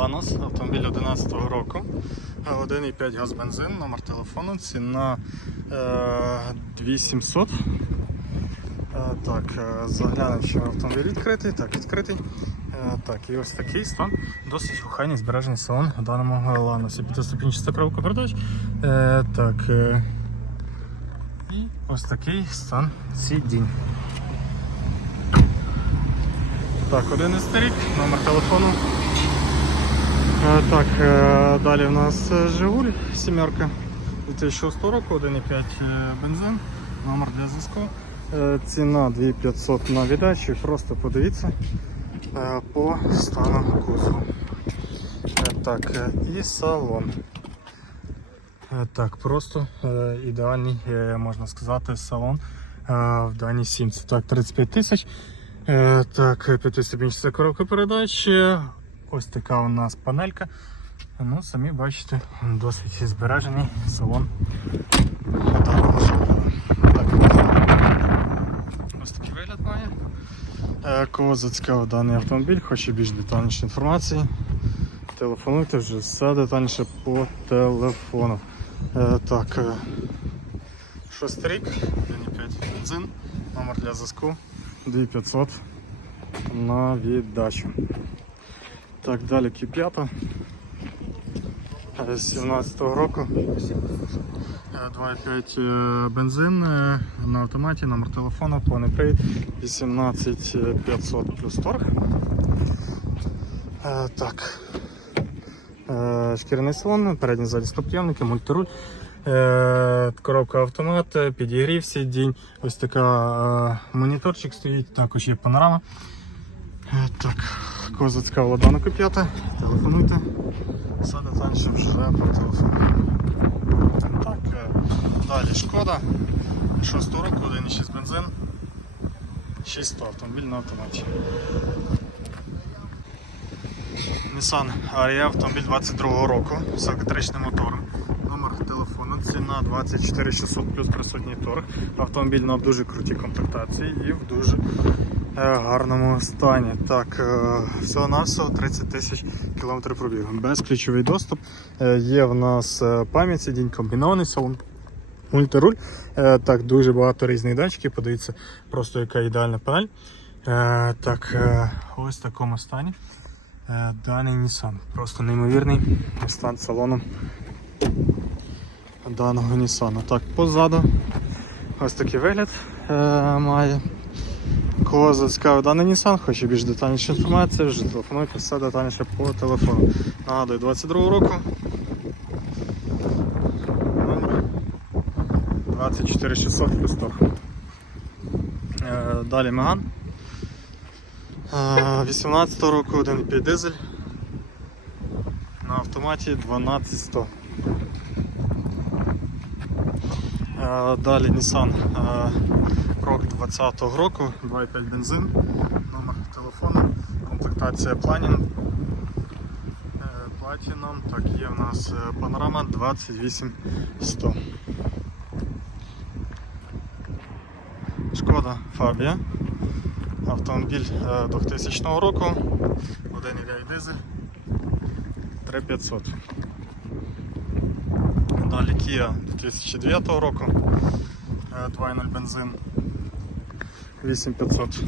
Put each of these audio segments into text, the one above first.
Lanos, автомобіль 11 року. Е, 1,5 газ бензин, номер телефону, ціна е, 2700. Е, Так, е, заглянемо, що автомобіль відкритий. Так, відкритий. Е, Так, і ось такий стан. Досить охайний збережений салон в даному ланосі. П'ятиступінчаста коробка передач. Е, Так. е, І ось такий стан сидінь. Так, 11 рік, номер телефону. Е, Так, е, далі в нас Жигуль сімерка 2006 року, 1,5 е, бензин, номер для зв'язку. Ціна 2500 на віддачі, просто подивіться по стану кузову. Так, і салон. Так, просто ідеальний, можна сказати, салон в даній сімці. Так, 35 тисяч. Так, п'ятиступінчата коробка передач. Ось така у нас панелька. Ну, самі бачите, досить збережений салон. ось такий вигляд має. Е, Кого зацікавив даний автомобіль, хоче більш детальніше інформації. Телефонуйте вже все детальніше по телефону. Е, Так, е, шостий рік, 1,5 бензин, номер для зв'язку 2500 на віддачу. Так, далі Q5 е, з 17-го року. Е, 2,5 е, бензин е, на автоматі, номер телефону, повний привід 18500 плюс торг. Е, Так. Е, Шкіряний салон, передні задні стоптємники, мультируль. Е, Коробка автомат, е, підігрів сидінь, ось така е, моніторчик стоїть, також є панорама. Е, Так, кого зацікавила дана коп'ята, телефонуйте. Все детальніше вже по телефону. Так, е, далі шкода. 6 року, 1,6 бензин. 600 автомобіль на автоматі. Nissan Ariya автомобіль 22 року з електричним мотором. Номер телефону, ціна 24 600 плюс присутній торг. Автомобіль на дуже крутій комплектації і в дуже гарному стані. Так, е, всього-навсього 30 тисяч кілометрів пробігу. Безключовий доступ. Е, Є в нас е, пам'ять сидінь, комбінований салон. Мультируль. Е, Так, дуже багато різних датчиків. Подивіться, просто яка ідеальна. Е, Так, е, ось в такому стані. Е, Даний Nissan. Просто неймовірний стан салону даного Nissan. Так, позаду ось такий вигляд е, має. Кого зацікавив даний Nissan, хоче більш детальніше інформації, вже телефонуйте все детальніше по телефону. Нагадую, 22 року. Номер 24600 плюс торг. Е, Далі Меган. Е, 18 року 1,5 дизель. На автоматі 12100. Е, Далі Nissan е, Rogue 20 року, 2,5 бензин, номер телефону, комплектація Platinum. Е, Platinum, так, є в нас е, панорама 28100. Шкода Фабія. Автомобіль е, 2000 року, 1,9 дизель, 3500. Далі Kia 2009 року, е, 2.0 бензин, 8500.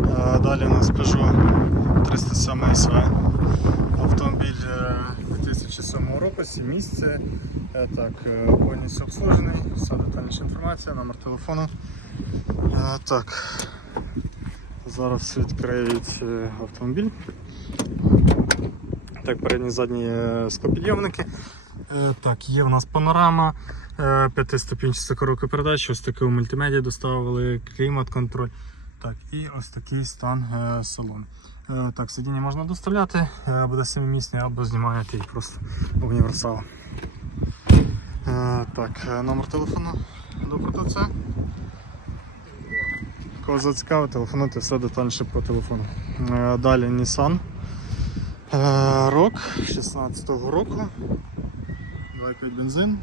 Е, Далі у нас Peugeot 307 SV. Автомобіль е, 2007 року, 7 місце. Е, Так, е, повністю обслужений, вся детальніша інформація, номер телефону. Е, Так, зараз відкриють е, автомобіль. Так, передні задні е, склопідйомники. Е, Так, є в нас панорама, е, п'ятиступінчаста коробка передач, ось таку мультимедіа доставили, клімат-контроль. Так, і ось такий стан е, салону. Е, Так, сидіння можна доставляти, е, буде семимісний або знімаєте їх просто універсал. Е, Так, е, номер телефону до продавця. Кого зацікавить, телефонуйте все детальніше по телефону. Е, Далі Nissan Е, Rock 16-го року. 2,5 бензин.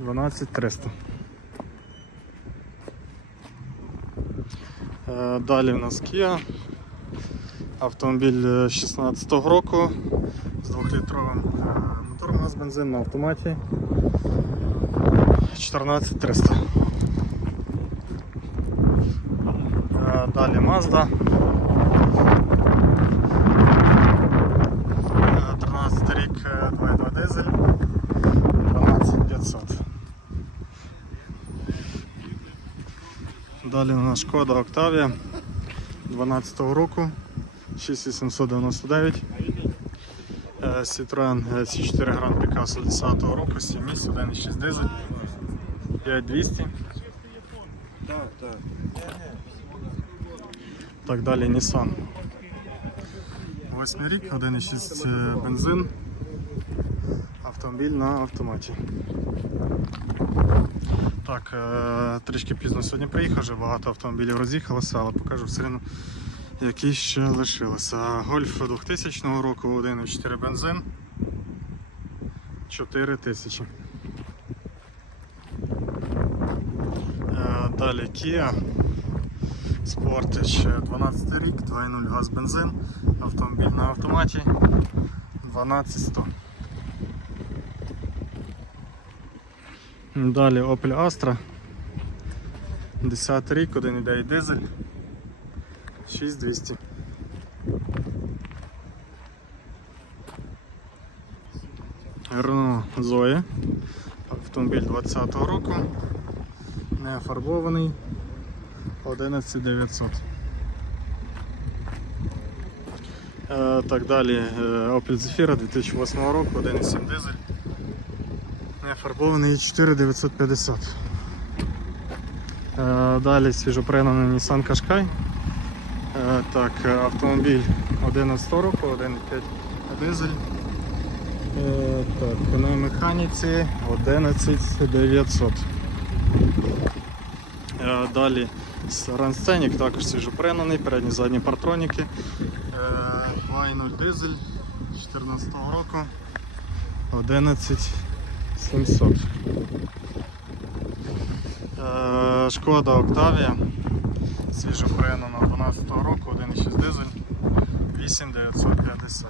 12300. Е, Далі в нас Kia Автомобіль 16-го року з 2-літровим е, мотором газ бензин на автоматі 14300. Е, Далі Mazda. Е, 13 рік е, 2.2 дизель 12500. Далі у нас Шкода Octavia 12 року 6899. Е, Citroen C4 Grand Picasso 10 року, 7 місць, 1.6 дизель 5200. Так, так. Так далі Nissan. 8 рік, 1.6 е, бензин. Автомобіль на автоматі. Так, е, трішки пізно сьогодні приїхав, вже багато автомобілів роз'їхалося, але покажу все одно, які ще лишилися. Гольф 2000 року, 1.4 бензин. 4 тисячі. Е, Далі Kia. Sportage 12 рік, 2.0 газ бензин, автомобіль на автоматі 12100. Далі Opel Astra 10 рік, 1.9 дизель 6200. Renault Zoe, автомобіль 20 року, не фарбований. 11900. Е, так далі е, Opel Zafira 2008 року, 1,7 дизель. Фарбований 4950. Е, далі свіжопринений Nissan Qashqai. Е, так, е, Автомобіль 11 року, 1,5 дизель. Так, На механіці 11900. Далі Рансценік, також свіжопринений, передні задні партроніки. 2.0 дизель 14 року 11. 700. Е, Шкода Октавія. Свіжо пригнана 12-го року, 1,6 дизель, 8950.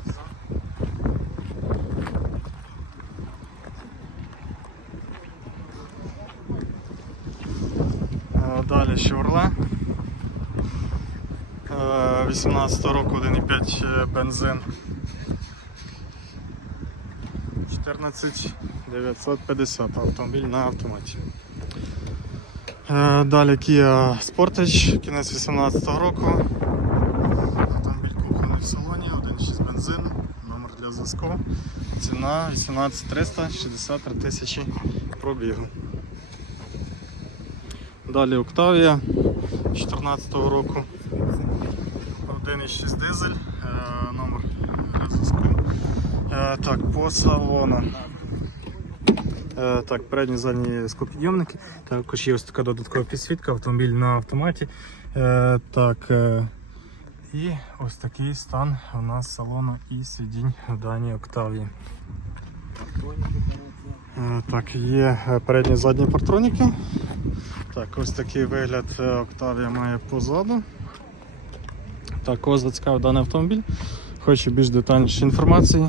Е, далі Шевроле. 18 е, року 1,5 бензин. 14 14950 автомобіль на автоматі. Е, Далі Kia Sportage, кінець 18 року. Автомобіль куплений в салоні, 1,6 бензин, номер для зв'язку. Ціна 18300, 63 тисячі пробігу. Далі Octavia 2014 року. 1,6 дизель, е, номер для зв'язку. Е, Так, по салону. Е, Так, передні задні склопідйомники. Також є ось така додаткова підсвітка, автомобіль на автоматі. Е, Так. е, І ось такий стан у нас салону і сидінь в даній. Е, Так, є передні задні партроніки. Так, ось такий вигляд Octavia має позаду. Так, кого зацікавив даний автомобіль. Хочу більш детальніше інформації.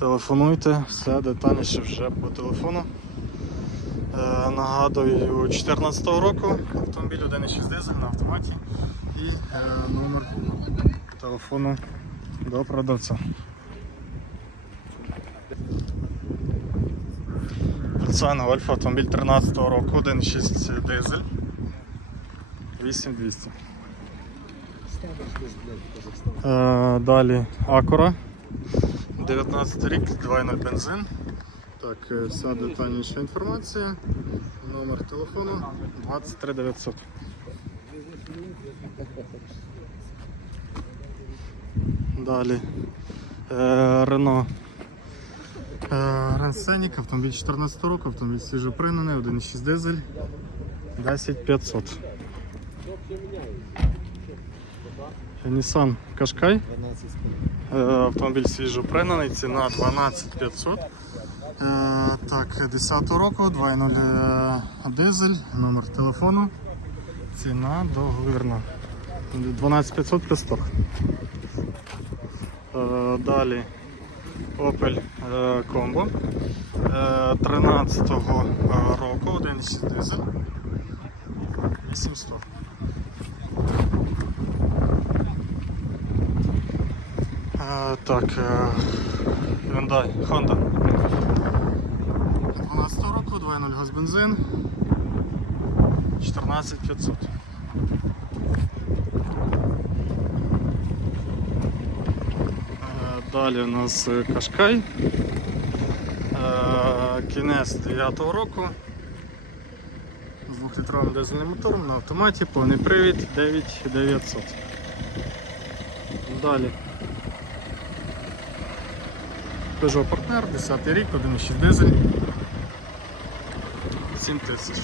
Телефонуйте, все детальніше вже по телефону. Е, нагадую, 2014 року автомобіль 1.6 дизель на автоматі і е, номер телефону до продавця. Volkswagen Golf автомобіль 13 року, 1.6 дизель 8200. Е, далі Acura 19 рік, 2.0 бензин. Так, е, вся детальніша інформація. Номер телефону 23900. Далі е, Renault е, Scenic, автомобіль 14 року, автомобіль свіжопринений, 1.6 дизель 10500. Nissan Qashqai. 12 Е, Автомобіль ціна 12500. Е, Так, 10 року, 2.0 е, дизель, номер телефону. Ціна договірна. 12500 плюс торг. Далі Opel Combo е, 13-го е, року, 1.6 дизель. 800. Е, Так, е, Hyundai, Honda. 12 року, 2.0 газ бензин. 14500. Е, Далі у нас Кашкай. Кінець 9 року. З 2-літровим дизельним мотором на автоматі, повний привід 9900. Далі. Peugeot Partner, 10 рік, 1.6 дизель. 7 тисяч.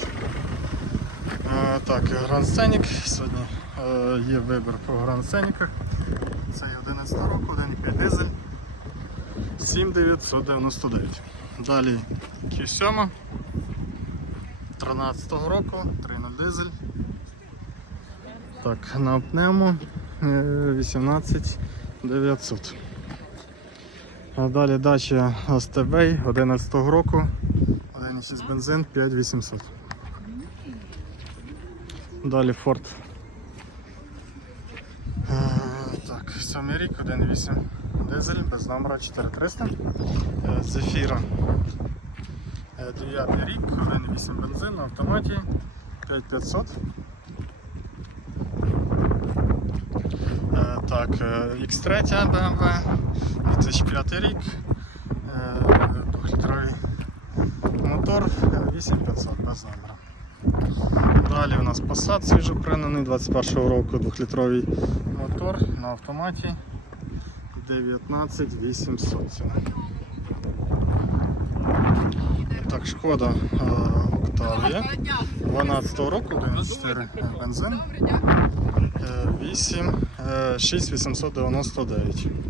Е, Так, Grand Scenic. Сьогодні е, є вибір по Grand Scenic. Це 11 року, 1.5 дизель. 7999. Далі Q7 13 року, 3.0 дизель. Так, на пневмо е, 18900. Далі дача Астебей 11 року, 1.6 бензин 5800. Далі Ford. Е, Так, 7 рік, 1.8 дизель, без номера 4300. Е, Зефіра. 9 рік, 1.8 бензин на автоматі 5500. Е, Так, е, X3 BMW, 2005 рік, е, 2-літровий мотор е, 8500 без номера. Далі у нас Passat свіжопринений 21 року 2-літровий мотор на автоматі 19800 ціна. Так, шкода е, Octavia 12 року 1.4 бензин. Е, 8 е, 6899.